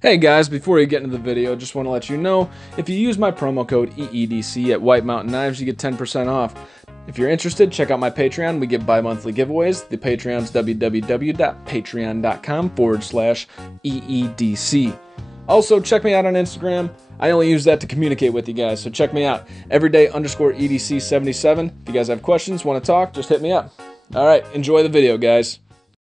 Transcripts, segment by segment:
Hey guys, before you get into the video, just want to let you know, if you use my promo code EEDC at White Mountain Knives, you get 10% off. If you're interested, check out my Patreon. We give bi-monthly giveaways. The Patreon's www.patreon.com/EEDC. Also, check me out on Instagram. I only use that to communicate with you guys, so check me out. Everyday_EDC77. If you guys have questions, want to talk, just hit me up. Alright, enjoy the video, guys.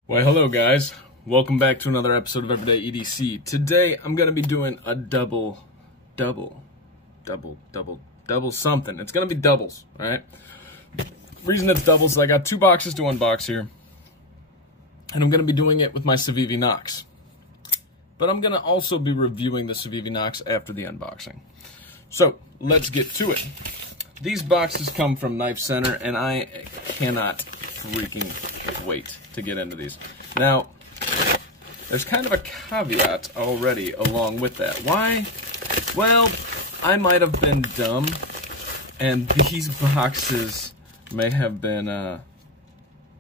Well, hello guys. Welcome back to another episode of Everyday EDC. Today, I'm going to be doing a double something. It's going to be doubles, alright? Reason it's doubles is I got two boxes to unbox here. And I'm going to be doing it with my Civivi Nox. But I'm going to also be reviewing the Civivi Nox after the unboxing. So, let's get to it. These boxes come from Knife Center, and I cannot freaking wait to get into these. Now, there's kind of a caveat already along with that. Why? Well, I might have been dumb, and these boxes may have been,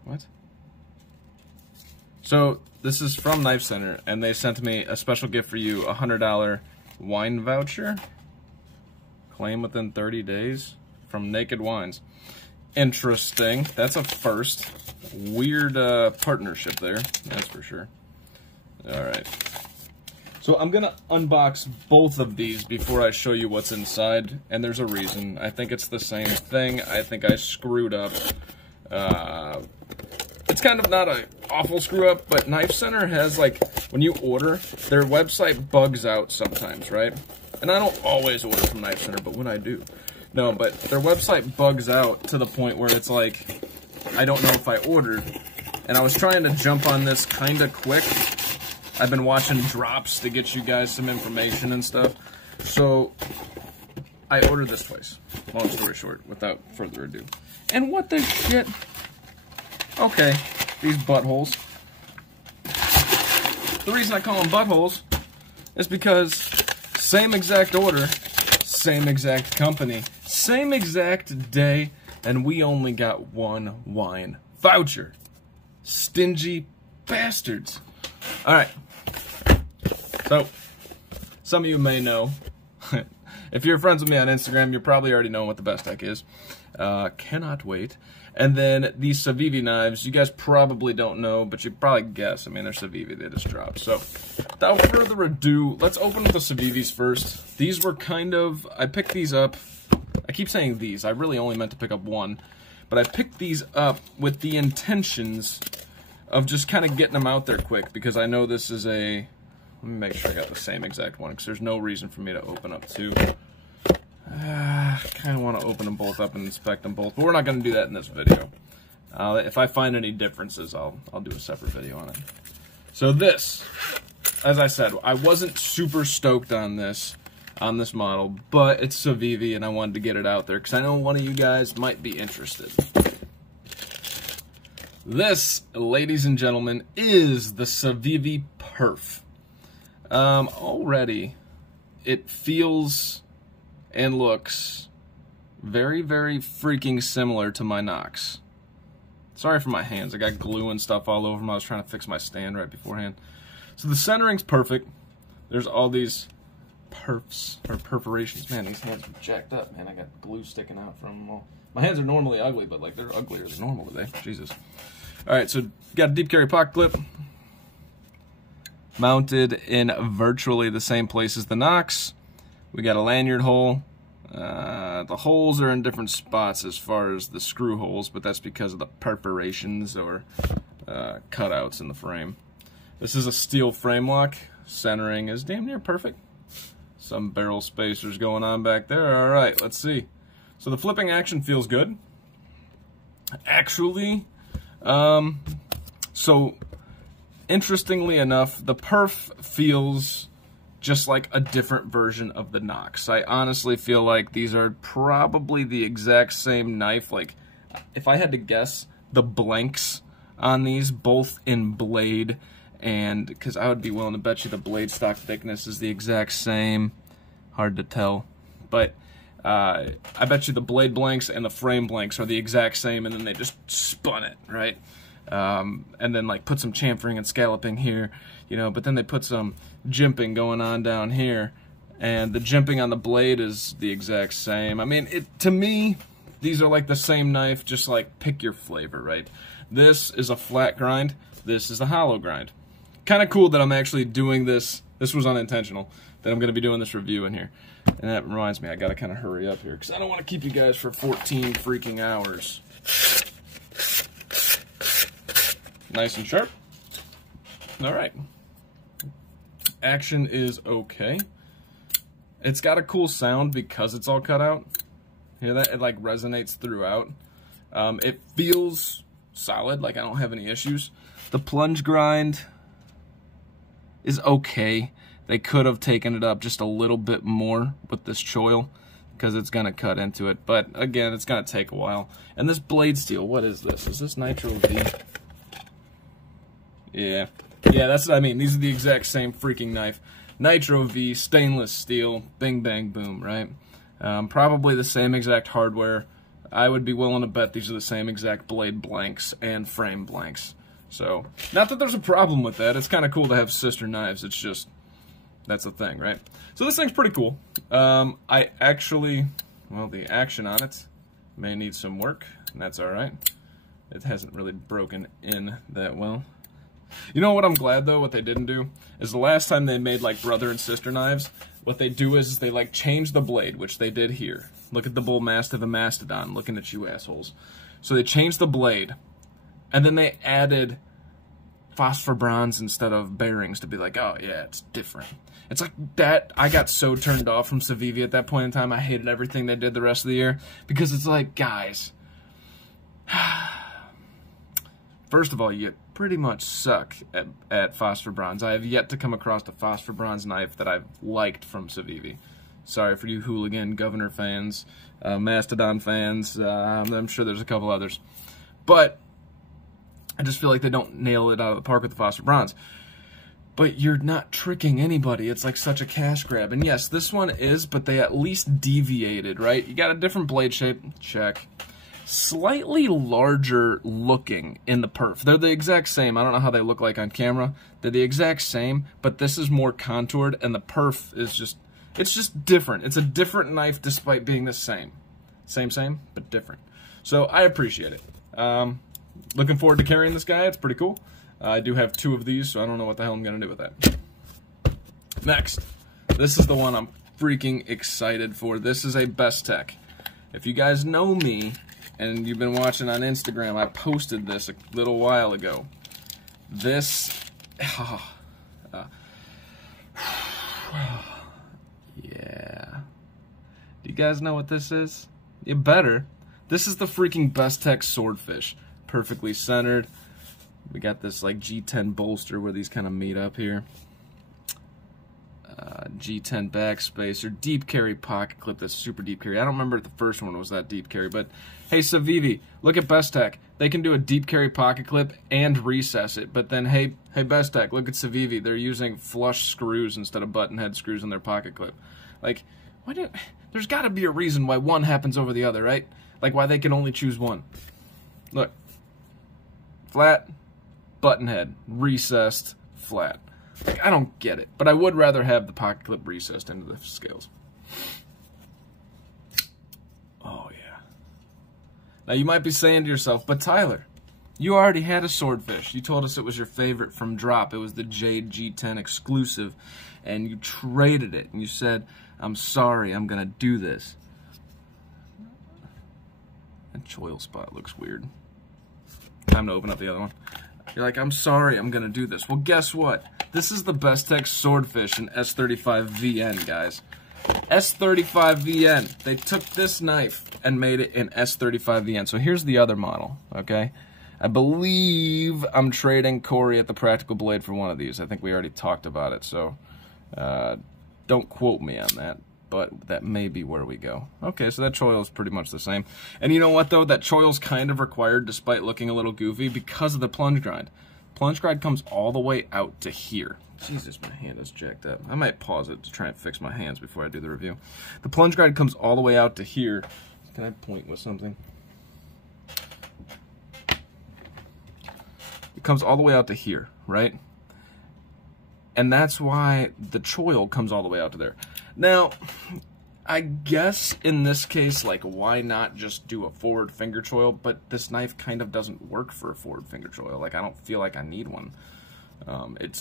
what? So, this is from Knife Center, and they sent me a special gift for you, a $100 wine voucher. Claim within 30 days from Naked Wines. Interesting. That's a first. Weird partnership there, that's for sure. Alright. So I'm going to unbox both of these before I show you what's inside, and there's a reason. I think it's the same thing. I think I screwed up. It's kind of not an awful screw up, but Knife Center has, like, when you order, their website bugs out sometimes, right? And I don't always order from Knife Center, but when I do. No, but their website bugs out to the point where it's like, I don't know if I ordered. And I was trying to jump on this kind of quick. I've been watching drops to get you guys some information and stuff. So, I ordered this twice. Long story short, without further ado. And what the shit? Okay, these buttholes. The reason I call them buttholes is because same exact order, same exact company, same exact day, and we only got one wine voucher. Stingy bastards. Alright. So, some of you may know. If you're friends with me on Instagram, you probably already know what the Bestech is. Cannot wait. And then these Civivi knives, you guys probably don't know, but you probably guess. I mean, they're Civivi, they just dropped. So, without further ado, let's open with the Civivis first. These were kind of, I picked these up. I keep saying these, I really only meant to pick up one. But I picked these up with the intentions of just kind of getting them out there quick, because I know this is a, let me make sure I got the same exact one, because there's no reason for me to open up two. I kind of want to open them both up and inspect them both, but we're not going to do that in this video. If I find any differences, I'll do a separate video on it. So this, as I said, I wasn't super stoked on this model, but it's Civivi, and I wanted to get it out there, because I know one of you guys might be interested. This, ladies and gentlemen, is the Civivi Perf. Already, it feels and looks very, very freaking similar to my Nox. Sorry for my hands. I got glue and stuff all over them. I was trying to fix my stand right beforehand. So the centering's perfect. There's all these perfs, or perforations. Man, these hands are jacked up, man. I got glue sticking out from them all. My hands are normally ugly, but, like, they're uglier than normal today. Jesus. Alright, so got a deep carry pocket clip. Mounted in virtually the same place as the Nox. We got a lanyard hole. The holes are in different spots as far as the screw holes, but that's because of the perforations or cutouts in the frame. This is a steel frame lock. Centering is damn near perfect. Some barrel spacers going on back there. Alright, let's see. So the flipping action feels good. Actually, so interestingly enough, the Perf feels just like a different version of the Nox. I honestly feel like these are probably the exact same knife. Like, if I had to guess, the blanks on these, both in blade, and because I would be willing to bet you the blade stock thickness is the exact same. Hard to tell, but I bet you the blade blanks and the frame blanks are the exact same, and then they just spun it, right? And then like put some chamfering and scalloping here. you know, but then they put some jimping going on down here, and the jimping on the blade is the exact same. I mean, to me, these are like the same knife, just like pick your flavor, right? This is a flat grind, this is a hollow grind. Kind of cool that I'm actually doing this. This was unintentional, that I'm going to be doing this review in here. And that reminds me, I got to kind of hurry up here, because I don't want to keep you guys for 14 freaking hours. Nice and sharp. Alright. Action is okay. It's got a cool sound because it's all cut out. Hear that? It like resonates throughout. It feels solid, like I don't have any issues. The plunge grind is okay. They could have taken it up just a little bit more with this choil, because it's going to cut into it. But again, it's going to take a while. And this blade steel, what is this? Is this Nitro V? Yeah. Yeah, that's what I mean. These are the exact same freaking knife. Nitro V, stainless steel, bing, bang, boom, right? Probably the same exact hardware. I would be willing to bet these are the same exact blade blanks and frame blanks. So, not that there's a problem with that. It's kind of cool to have sister knives. It's just, that's the thing, right? So this thing's pretty cool. I actually, well, the action on it may need some work, and that's alright. It hasn't really broken in that well. You know what I'm glad, though, what they didn't do, is the last time they made, like, brother and sister knives, what they do is they, like, change the blade, which they did here. Look at the bull mastiff and mastodon, looking at you assholes. So they changed the blade, and then they added phosphor bronze instead of bearings to be like, oh, yeah, it's different. It's like that. I got so turned off from Civivi at that point in time. I hated everything they did the rest of the year, because it's like, guys, first of all, you pretty much suck at phosphor bronze. I have yet to come across a phosphor bronze knife that I've liked from Civivi. Sorry for you hooligan governor fans, mastodon fans. I'm sure there's a couple others, but I just feel like they don't nail it out of the park with the phosphor bronze. But you're not tricking anybody. It's like such a cash grab. And yes, this one is, but they at least deviated, right? You got a different blade shape, check. Slightly larger looking in the perf. They're the exact same. I don't know how they look like on camera. They're the exact same, but this is more contoured, and the perf is just, it's just different. It's a different knife despite being the same. Same, but different. So I appreciate it. Looking forward to carrying this guy. It's pretty cool. I do have 2 of these, so I don't know what the hell I'm going to do with that. Next, this is the one I'm freaking excited for. This is a Bestech. If you guys know me, and you've been watching on Instagram, I posted this a little while ago. This, yeah. Do you guys know what this is? You better. This is the freaking Bestech Swordfish. Perfectly centered. We got this like G10 bolster where these kind of meet up here. G10 backspacer, deep carry pocket clip that's super deep carry. I don't remember if the first one was that deep carry, but hey, Civivi, look at Bestech. They can do a deep carry pocket clip and recess it, but then hey Bestech, look at Civivi. They're using flush screws instead of button head screws in their pocket clip. Like, there's got to be a reason why one happens over the other, right? Like why they can only choose one. Look, flat, button head, recessed, flat. Like, I don't get it, but I would rather have the pocket clip recessed into the scales. Oh, yeah. Now, you might be saying to yourself, but Tyler, you already had a swordfish. You told us it was your favorite from drop. It was the Jade G10 exclusive, and you traded it, and you said, I'm sorry, I'm going to do this. That choil spot looks weird. Time to open up the other one. You're like, I'm sorry, I'm going to do this. Well, guess what? This is the Bestech Swordfish in S35VN, guys. S35VN. They took this knife and made it in S35VN. So here's the other model, okay? I believe I'm trading Corey at the Practical Blade for one of these. I think we already talked about it, so don't quote me on that. But that may be where we go. Okay, so that choil is pretty much the same. And you know what, though? That choil's kind of required, despite looking a little goofy, because of the plunge grind. Plunge grind comes all the way out to here. Jesus, my hand is jacked up. I might pause it to try and fix my hands before I do the review. The plunge grind comes all the way out to here. Can I point with something? It comes all the way out to here, right? And that's why the choil comes all the way out to there. Now, I guess in this case, like, why not just do a forward finger choil? But this knife kind of doesn't work for a forward finger choil. Like, I don't feel like I need one.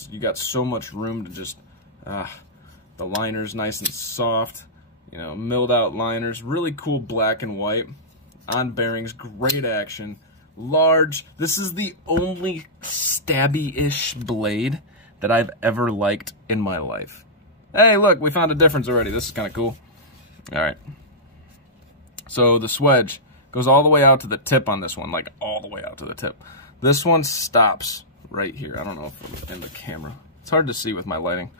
You got so much room to just, the liner's nice and soft, you know, milled out liners, really cool black and white, on bearings, great action, large. This is the only stabby-ish blade that I've ever liked in my life. Hey, look, we found a difference already. This is kind of cool. All right. So the swedge goes all the way out to the tip on this one, like all the way out to the tip. This one stops right here. I don't know if I'm in the camera. It's hard to see with my lighting.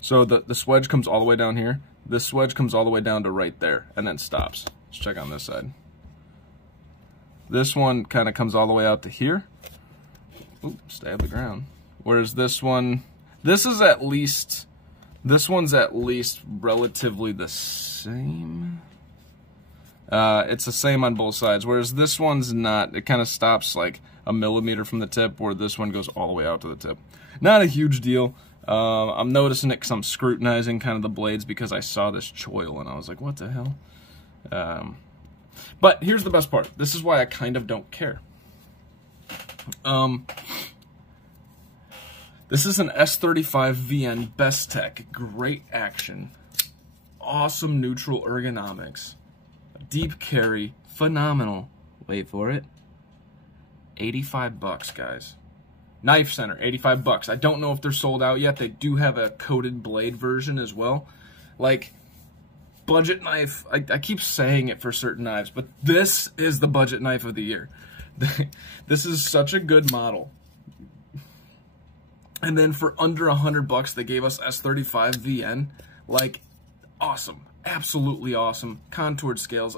So the swedge comes all the way down here. This swedge comes all the way down to right there and then stops. Let's check on this side. This one kind of comes all the way out to here. Oop, stab the ground. Whereas this one, this one's at least relatively the same. It's the same on both sides, whereas this one's not. It kind of stops like a millimeter from the tip, where this one goes all the way out to the tip. Not a huge deal. I'm noticing it because I'm scrutinizing kind of the blades because I saw this choil and I was like, what the hell? But here's the best part. This is why I kind of don't care. This is an S35 VN Bestech. Great action. Awesome neutral ergonomics. Deep carry. Phenomenal. Wait for it. 85 bucks, guys. Knife Center, 85 bucks. I don't know if they're sold out yet. They do have a coated blade version as well. Like, budget knife. I keep saying it for certain knives, but this is the budget knife of the year. This is such a good model. And then for under 100 bucks, they gave us S35 VN. Like, awesome. Absolutely awesome. Contoured scales.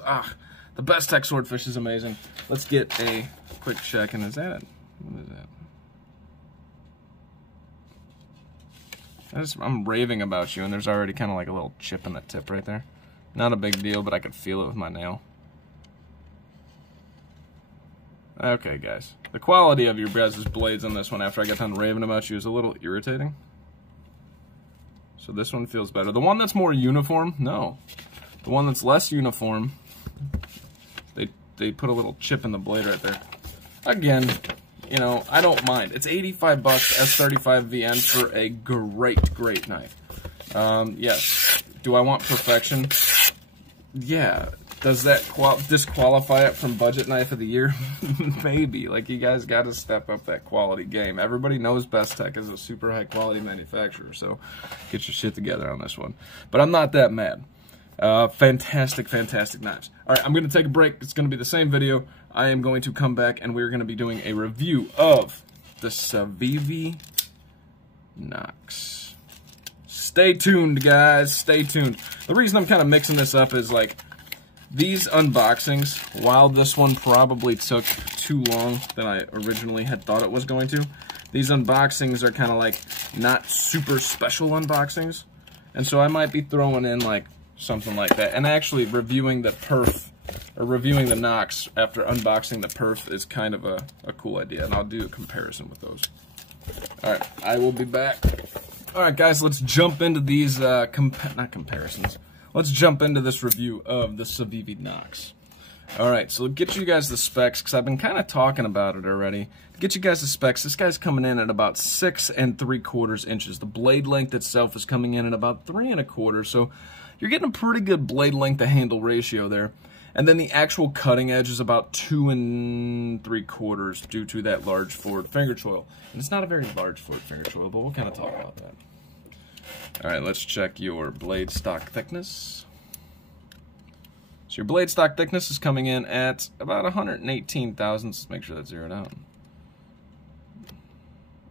The Bestek Swordfish is amazing. Let's get a quick check. And is that it? What is that? I'm raving about you, and there's already kind of like a little chip in the tip right there. Not a big deal, but I could feel it with my nail. Okay, guys. The quality of your guys' blades on this one after I got done raving about you is a little irritating. So this one feels better. The one that's more uniform, no. The one that's less uniform, they put a little chip in the blade right there. Again, you know, I don't mind. It's 85 bucks S35 VN for a great knife. Yes. Do I want perfection? Yeah. Does that disqualify it from budget knife of the year? Maybe. Like, you guys got to step up that quality game. Everybody knows Bestech is a super high quality manufacturer, so get your shit together on this one. But I'm not that mad. Fantastic knives. All right, I'm going to take a break. It's going to be the same video. I am going to come back, and we're going to be doing a review of the Civivi Nox. Stay tuned, guys. Stay tuned. The reason I'm kind of mixing this up is, like, these unboxings, while this one probably took too long than I originally had thought it was going to, these unboxings are kind of like not super special unboxings. And so I might be throwing in like something like that. And actually reviewing the Perf, or reviewing the Nox after unboxing the Perf is kind of a cool idea. And I'll do a comparison with those. Alright, I will be back. Alright guys, let's jump into these, not comparisons. Let's jump into this review of the Civivi Nox. Alright, so get you guys the specs, because I've been kind of talking about it already. To get you guys the specs, this guy's coming in at about 6 3/4 inches. The blade length itself is coming in at about 3 1/4, so you're getting a pretty good blade length to handle ratio there. And then the actual cutting edge is about 2 3/4 due to that large forward finger choil. And it's not a very large forward finger choil, but we'll kind of talk about that. Alright, let's check your blade stock thickness. So your blade stock thickness is coming in at about 118 thousandths. Let's make sure that's zeroed out.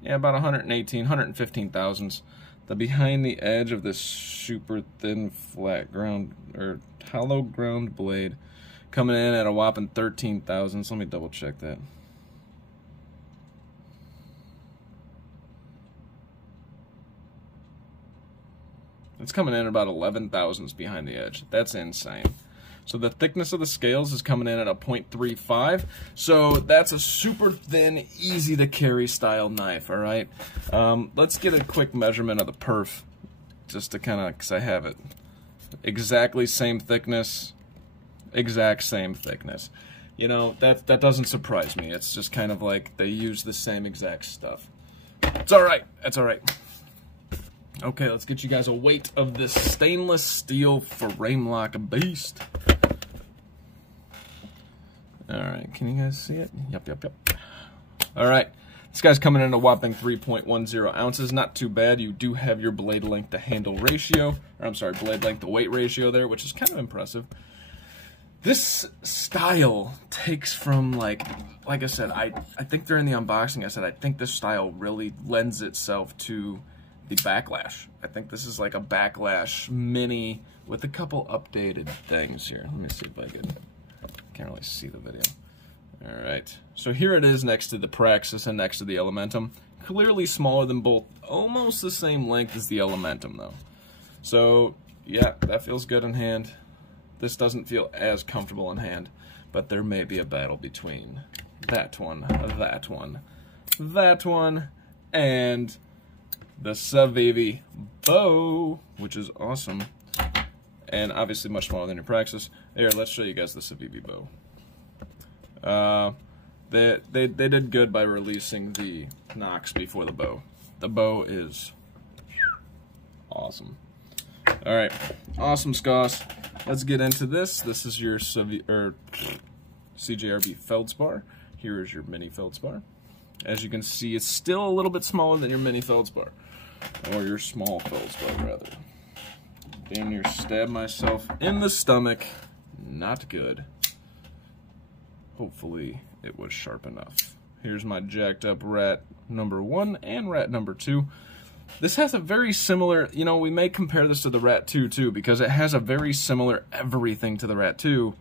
Yeah, about 115 thousandths. The behind the edge of this super thin flat ground, or hollow ground blade, coming in at a whopping 13 thousandths. Let me double check that. It's coming in about 11 thousandths behind the edge. That's insane. So the thickness of the scales is coming in at a 0.35. So that's a super thin, easy to carry style knife, all right? Let's get a quick measurement of the perf, just to kind of, because I have it. Exactly same thickness, exact same thickness. You know, that doesn't surprise me. It's just kind of like they use the same exact stuff. It's all right. That's all right. Okay, let's get you guys a weight of this stainless steel frame lock beast. All right, can you guys see it? Yep. All right, this guy's coming in a whopping 3.10 ounces. Not too bad. You do have your blade length to handle ratio, or I'm sorry, blade length to weight ratio there, which is kind of impressive. This style takes from, like I said, I think during the unboxing I said I think this style really lends itself to the Backlash. I think this is like a Backlash mini with a couple updated things here. Let me see if I can't really see the video. All right, so here it is next to the Praxis and next to the Elementum. Clearly smaller than both, almost the same length as the Elementum though. So yeah, that feels good in hand. This doesn't feel as comfortable in hand, but there may be a battle between that one, and the Civivi bow, which is awesome, and obviously much smaller than your Praxis. Here, let's show you guys the Civivi bow. They did good by releasing the Nox before the bow. The bow is awesome. All right, awesome, Scoss. Let's get into this. This is your CJRB Feldspar. Here is your mini Feldspar. As you can see, it's still a little bit smaller than your mini Feldspar. Or your small Feldspar, rather. Damn near stabbed myself in the stomach. Not good. Hopefully, it was sharp enough. Here's my jacked up rat number 1 and rat number 2. This has a very similar, you know, we may compare this to the Rat 2 too, because it has a very similar everything to the Rat 2,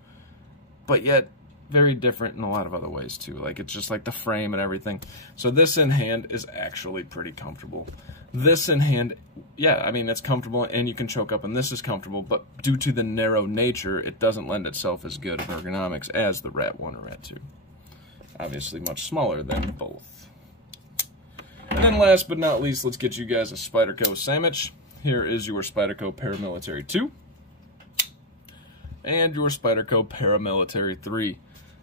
but yet very different in a lot of other ways too. Like, it's just like the frame and everything. So this in hand is actually pretty comfortable. This in hand, yeah, I mean, it's comfortable and you can choke up, and this is comfortable, but due to the narrow nature, it doesn't lend itself as good of ergonomics as the Rat 1 or Rat 2. Obviously much smaller than both. And then last but not least, let's get you guys a Spyderco sandwich. Here is your Spyderco Paramilitary 2 and your Spyderco Paramilitary 3.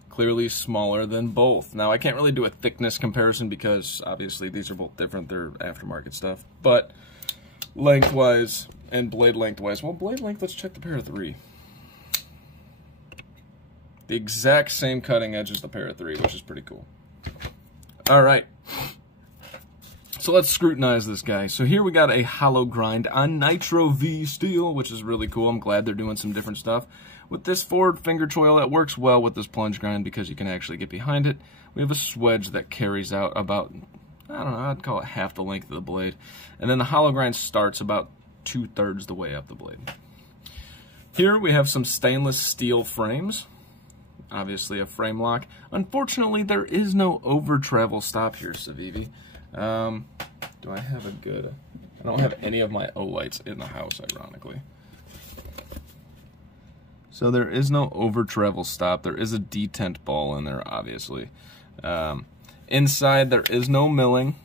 Clearly smaller than both. Now, I can't really do a thickness comparison because obviously these are both different. They're aftermarket stuff. But lengthwise and blade lengthwise, well, blade length, let's check the Para 3. The exact same cutting edge as the Para 3, which is pretty cool. All right. So let's scrutinize this guy. So here we got a hollow grind on Nitro V steel, which is really cool. I'm glad they're doing some different stuff. With this forward finger choil, that works well with this plunge grind because you can actually get behind it. We have a swedge that carries out about, I don't know, I'd call it half the length of the blade. And then the hollow grind starts about 2/3 the way up the blade. Here we have some stainless steel frames. Obviously a frame lock. Unfortunately, there is no over travel stop here, Civivi. Do I have a good... I don't have any of my O-lights in the house, ironically. So there is no over travel stop. There is a detent ball in there, obviously. Inside, there is no milling.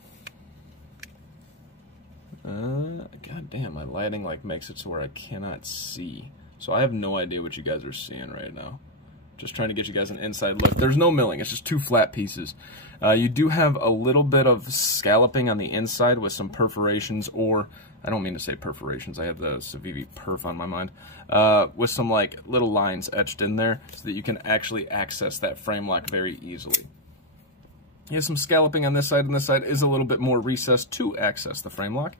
God damn, my lighting like makes it to where I cannot see. So I have no idea what you guys are seeing right now. Just trying to get you guys an inside look. There's no milling. It's just two flat pieces. You do have a little bit of scalloping on the inside with some perforations, or I don't mean to say perforations. I have the Civivi Perf on my mind. With some like little lines etched in there so that you can actually access that frame lock very easily. You have some scalloping on this side, and this side is a little bit more recessed to access the frame lock.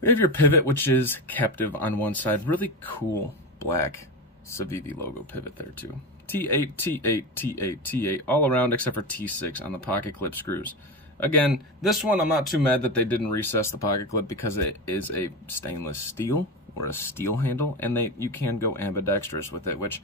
We have your pivot, which is captive on one side. Really cool black Civivi logo pivot there too. T8, T8, T8, T8 all around except for T6 on the pocket clip screws. Again, this one I'm not too mad that they didn't recess the pocket clip because it is a stainless steel or a steel handle, and you can go ambidextrous with it, which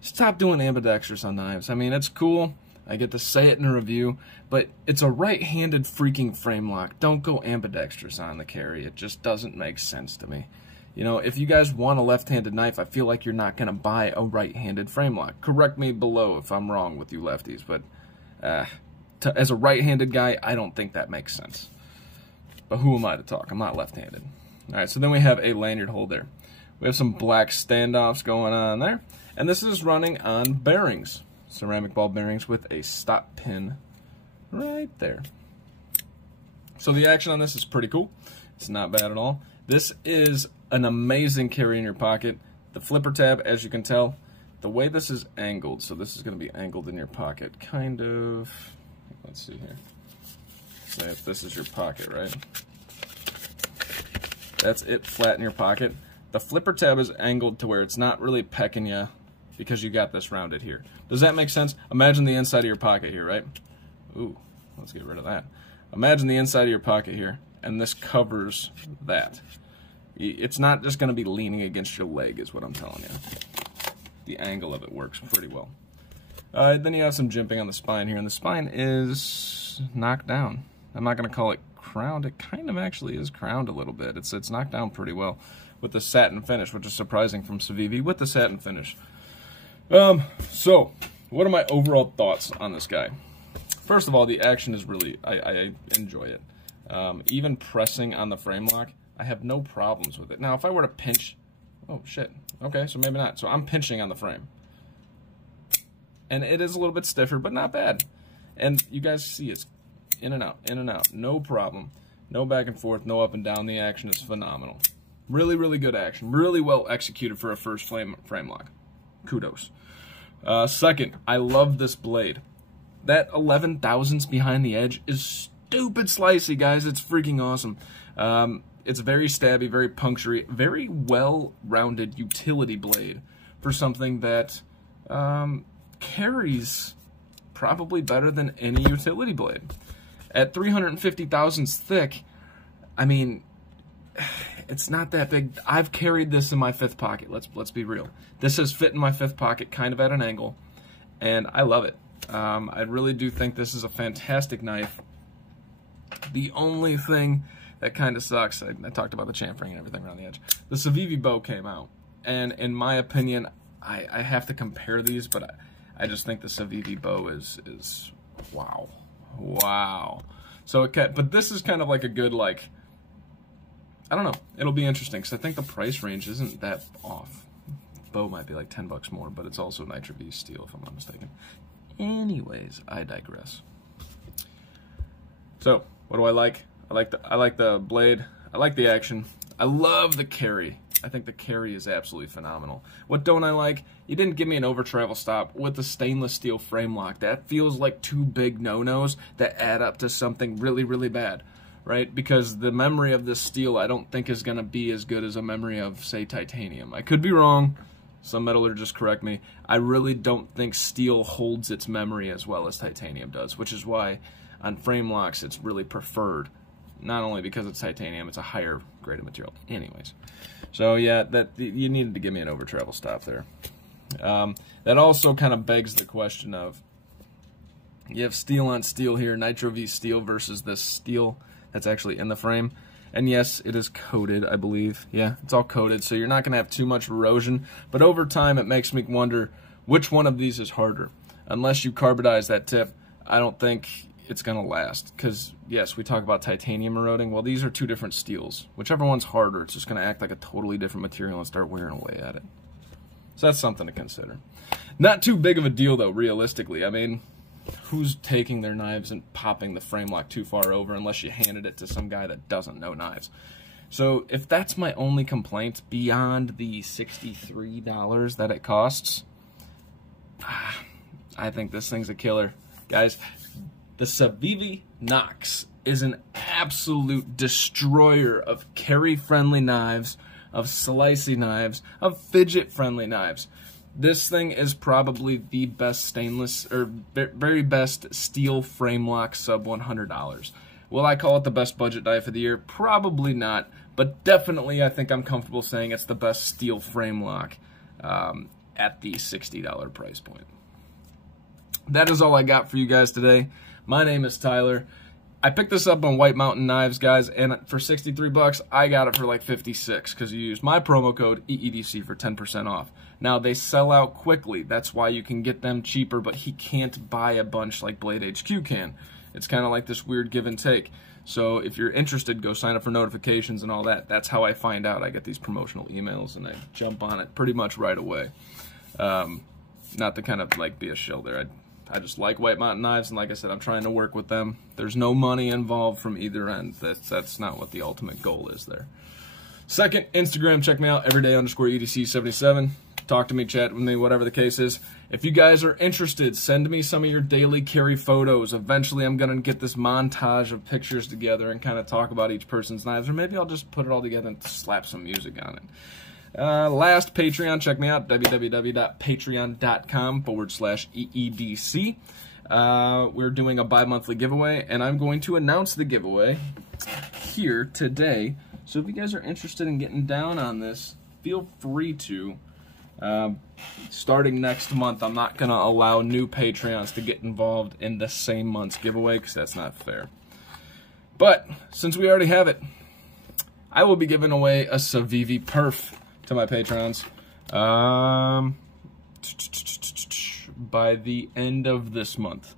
stop doing ambidextrous on knives. I mean, it's cool. I get to say it in a review, but it's a right-handed freaking frame lock. Don't go ambidextrous on the carry. It just doesn't make sense to me. You know, if you guys want a left-handed knife, I feel like you're not going to buy a right-handed frame lock. Correct me below if I'm wrong with you lefties, but as a right-handed guy, I don't think that makes sense. But who am I to talk? I'm not left-handed. All right, so then we have a lanyard hole there. We have some black standoffs going on there. And this is running on bearings, ceramic ball bearings with a stop pin right there. So the action on this is pretty cool. It's not bad at all. This is an amazing carry in your pocket. The flipper tab, as you can tell, the way this is angled, so this is going to be angled in your pocket, kind of, let's see here. Say if this is your pocket, right? That's it, flat in your pocket. The flipper tab is angled to where it's not really pecking you because you got this rounded here. Does that make sense? Imagine the inside of your pocket here, right? Ooh, let's get rid of that. Imagine the inside of your pocket here, and this covers that. It's not just going to be leaning against your leg is what I'm telling you. The angle of it works pretty well. Then you have some jimping on the spine here, and the spine is knocked down. I'm not going to call it crowned. It kind of actually is crowned a little bit. It's knocked down pretty well with the satin finish, which is surprising from Civivi with the satin finish. So, what are my overall thoughts on this guy? First of all, the action is really, I enjoy it. Even pressing on the frame lock, I have no problems with it. Now, if I were to pinch, oh shit, okay, so maybe not. So I'm pinching on the frame. And it is a little bit stiffer, but not bad. And you guys see it's in and out, no problem. No back and forth, no up and down. The action is phenomenal. Really, really good action. Really well executed for a first frame lock. Kudos. Second, I love this blade. That 11 thousandths behind the edge is stupid slicey, guys. It's freaking awesome. It's very stabby, very punctury, very well-rounded utility blade for something that carries probably better than any utility blade. At 350 thousandths thick, I mean, it's not that big. I've carried this in my fifth pocket. Let's be real. This has fit in my fifth pocket kind of at an angle, and I love it. I really do think this is a fantastic knife. The only thing that kind of sucks, I talked about the chamfering and everything around the edge. The Civivi bow came out, and in my opinion, I have to compare these, but I just think the Civivi bow is wow. Wow. So but this is kind of like a good, like, I don't know. It'll be interesting because I think the price range isn't that off. Bow might be like 10 bucks more, but it's also Nitro V steel if I'm not mistaken. Anyways, I digress. So, what do I like? I like the blade. I like the action. I love the carry. I think the carry is absolutely phenomenal. What don't I like? You didn't give me an over travel stop with the stainless steel frame lock. That feels like two big no-nos that add up to something really, really bad, right? Because the memory of this steel I don't think is going to be as good as a memory of, say, titanium. I could be wrong. Some metallurgists correct me. I really don't think steel holds its memory as well as titanium does, which is why on frame locks it's really preferred. Not only because it's titanium, it's a higher grade of material. Anyways, so yeah, you needed to give me an over travel stop there. That also kind of begs the question of, you have steel on steel here, Nitro V steel versus this steel that's actually in the frame. And yes, it is coated, I believe. Yeah, it's all coated, so you're not going to have too much erosion. But over time, it makes me wonder which one of these is harder. Unless you carbonize that tip, I don't think it's going to last. Because, yes, we talk about titanium eroding. Well, these are two different steels. Whichever one's harder, it's just going to act like a totally different material and start wearing away at it. So that's something to consider. Not too big of a deal, though, realistically. I mean, who's taking their knives and popping the frame lock too far over unless you handed it to some guy that doesn't know knives? So if that's my only complaint beyond the $63 that it costs, I think this thing's a killer. Guys, the Civivi Nox is an absolute destroyer of carry-friendly knives, of slicey knives, of fidget-friendly knives. This thing is probably the best stainless, or very best steel frame lock sub $100. Will I call it the best budget knife of the year? Probably not, but definitely I think I'm comfortable saying it's the best steel frame lock at the $60 price point. That is all I got for you guys today. My name is Tyler. I picked this up on White Mountain Knives, guys, and for 63 bucks, I got it for like 56 because you use my promo code EEDC for 10% off. Now, they sell out quickly. That's why you can get them cheaper, but he can't buy a bunch like Blade HQ can. It's kind of like this weird give and take. So if you're interested, go sign up for notifications and all that. That's how I find out. I get these promotional emails, and I jump on it pretty much right away. Not to kind of like be a shill there. I just like White Mountain Knives, and like I said, I'm trying to work with them. There's no money involved from either end. That's not what the ultimate goal is there. Second, Instagram, check me out, everyday_EDC77. Talk to me, chat with me, whatever the case is. If you guys are interested, send me some of your daily carry photos. Eventually, I'm going to get this montage of pictures together and kind of talk about each person's knives, or maybe I'll just put it all together and slap some music on it. Last, Patreon, check me out, www.patreon.com/EEDC. We're doing a bi-monthly giveaway, and I'm going to announce the giveaway here today. So if you guys are interested in getting down on this, feel free to. Starting next month, I'm not going to allow new Patreons to get involved in the same month's giveaway, because that's not fair. But, since we already have it, I will be giving away a Civivi Perf to my patrons by the end of this month.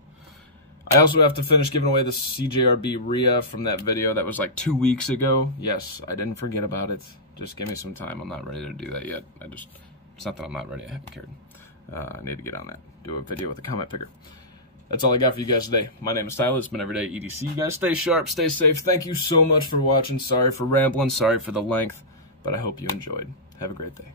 I also have to finish giving away the CJRB RIA from that video that was like 2 weeks ago. Yes, I didn't forget about it. Just give me some time. I'm not ready to do that yet. It's not that I'm not ready. I haven't cared. I need to get on that. Do a video with a comment picker. That's all I got for you guys today. My name is Tyler. It's been Everyday EDC. You guys stay sharp, stay safe. Thank you so much for watching. Sorry for rambling. Sorry for the length. But I hope you enjoyed. Have a great day.